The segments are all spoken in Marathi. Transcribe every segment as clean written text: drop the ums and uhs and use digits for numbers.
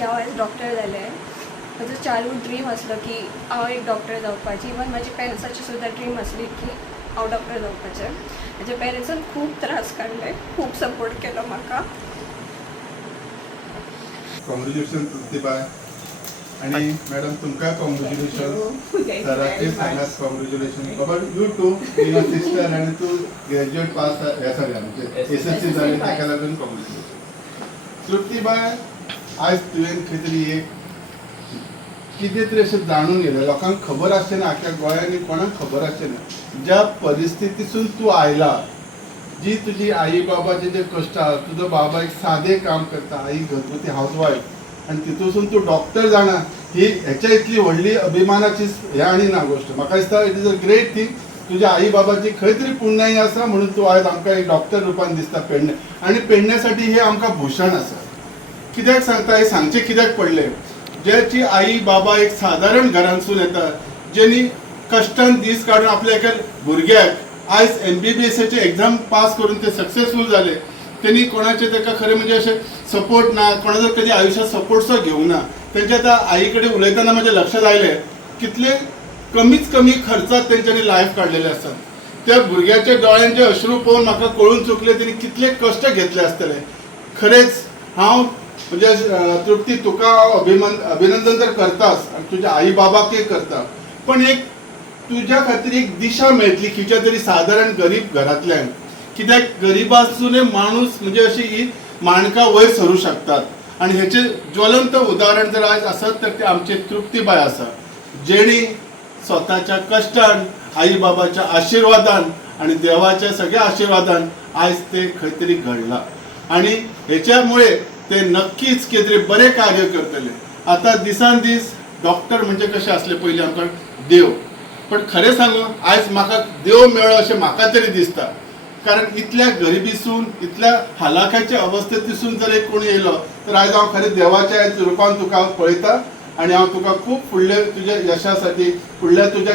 की हांव आयज डॉक्टर जालें. म्हजो चायल्डहूड ड्रीम आसलो की हांव एक डॉक्टर जावपाची. इवन म्हाज्या पेरंट्साची सुद्दां ड्रीम आसली की हांव डॉक्टर जावपाचें. म्हाज्या पेरंट्सान खूब त्रास काडले, खूब सपोर्ट केलो म्हाका. कॉंग्रॅच्युलेशन प्रतिभा. आणि मॅडम तुमकां कॉंग्रॅच्युलेशन. सराचे सांगात कॉंग्रॅच्युलेशन. बाबा you too being a sister आणि तू ग्रॅज्युएट पास ह्या सगळ्या म्हणजे SSC जालें ताका लागून कॉंग्रॅच्युलेशन. प्रतिभा आज तुवें खंय तरी एक कितें तरी अशें जाणून घेतलें. लोकांक खबर आसचें ना, आख्या गोंयांनी कोणाक खबर आसचें ना ज्या परिस्थितीसून तूं आयला. जी तुजी आई बाबाचे जे कश्ट आहा. तुजो बाबा एक सादें काम करता, आई घरगुती हाऊसवायफ आणि तितूसून तूं डॉक्टर जाणा ही हेच्या इतली व्हडली अभिमानाची हें आनी ना गोश्ट. म्हाका दिसता it is a great thing. तुज्या आई बाबाची खंय तरी पुण्याई आसा म्हणून तूं आयज आमकां एक डॉक्टर रुपान दिसता पेडणे. आणि पेडण्यासाठी हे आमकां भूषण आसा. कित्याक सांगता हे सांगचें कित्याक पडलें. ज्याची आई बाबा एक सादारण घरांतसून येता, जेणी कश्टान दीस काडून आपल्या एका भुरग्याक आयज MBBSची एग्जाम पास करून ते सक्सेसफूल जाले. त्यांनी कोणाचे ताका खरें म्हणजे अशें सपोर्ट ना, कोणाचो कधी आयुश्यांत सपोर्ट सुद्दां घेवंक ना. तेंच्या आतां आई कडेन उलयतना म्हजें लक्षांत आयलें कितले कमीच कमी खर्चात तेंच्यांनी लायफ काडलेले आसात. त्या भुरग्याच्या दोळ्यांचे अश्रू पळोवन म्हाका कळून चुकलें तेणी कितले कश्ट घेतले आसतले. खरेंच हांव म्हणजे तृप्ती तुका अभिनंदन तर करताच आणि तुझ्या आई बाबाकय करता. पण एक तुझ्या खातीर एक दिशा मेळटली खंयच्या तरी सादारण गरीब घरांतल्यान. कित्याक गरिबासून माणूस म्हणजे अशी ही माणकां वयर सरूं शकतात. आणि हेचे ज्वलंत उदाहरण जर आज आसत तर ते आमचे तृप्तीबाई आसा, जेणी स्वताच्या कश्टान आई बाबाच्या आशिर्वादान आणि देवाच्या सगळ्या आशिर्वादान आयज ते खंय तरी घडला. आणि हेच्यामुळे ते नक्कीच कितें तरी बरें कार्य करतले. आता दिसान दीस डॉक्टर म्हणजे कशें आसले पयलीं आमकां देव. पण खरें सांगू आयज म्हाका देव मेळ्ळो अशें म्हाका तरी दिसता. कारण इतल्या गरिबीसून इतल्या हालाख्याच्या अवस्थेतसून जर एक कोणी येयलो तर आयज हांव खरें देवाच्या रुपान तुका पळयता. आणि हांव तुका खूब फुडल्या तुज्या यशासाठी फुडल्या तुज्या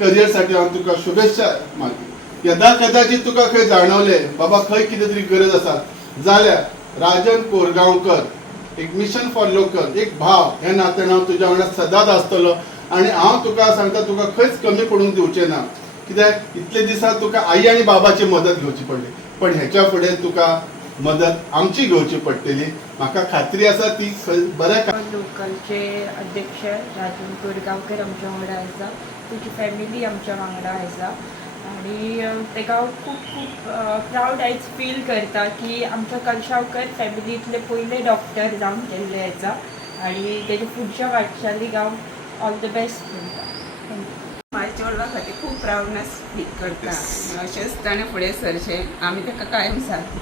करियरसाठी हांव तुका शुभेच्छा मागता. यदा कदाचित तुका खंय जाणवलें बाबा खंय कितें तरी गरज आसा जाल्यार राजन कोरगांवकर एक मिशन फॉर लोकल एक भाव हे नात्यान हांव तुज्या वांगडा सदांच आसतलो. आणि हांव तुका सांगता तुका खंयच कमी पडूंक दिवचें ना. कित्याक इतले दिसां तुका आई आनी बाबाची मदत घेवची पडली. पण हेच्या फुडें तुका मदत आमची घेवची पडटली. म्हाका खात्री आसा ती बऱ्या लोकलचे अध्यक्ष राजन कोरगांवकर आमच्या वांगडा आसा. तुजी फॅमिली आमच्या वांगडा आसा. आणि तेका हांव खूब खूब प्रावड आयज फील करता की आमच्या कलशावकर फॅमिलींतले पयले डॉक्टर जावन गेल्ले आसा. आणि तेच्या फुडच्या वाटचालीक हांव ऑल द बेस्ट म्हणटा. म्हाज्या चेडवा खातीर खूब प्रावडनेस फील करता. अशेंच ताणें फुडें सरचें आमी ताका कायम साथ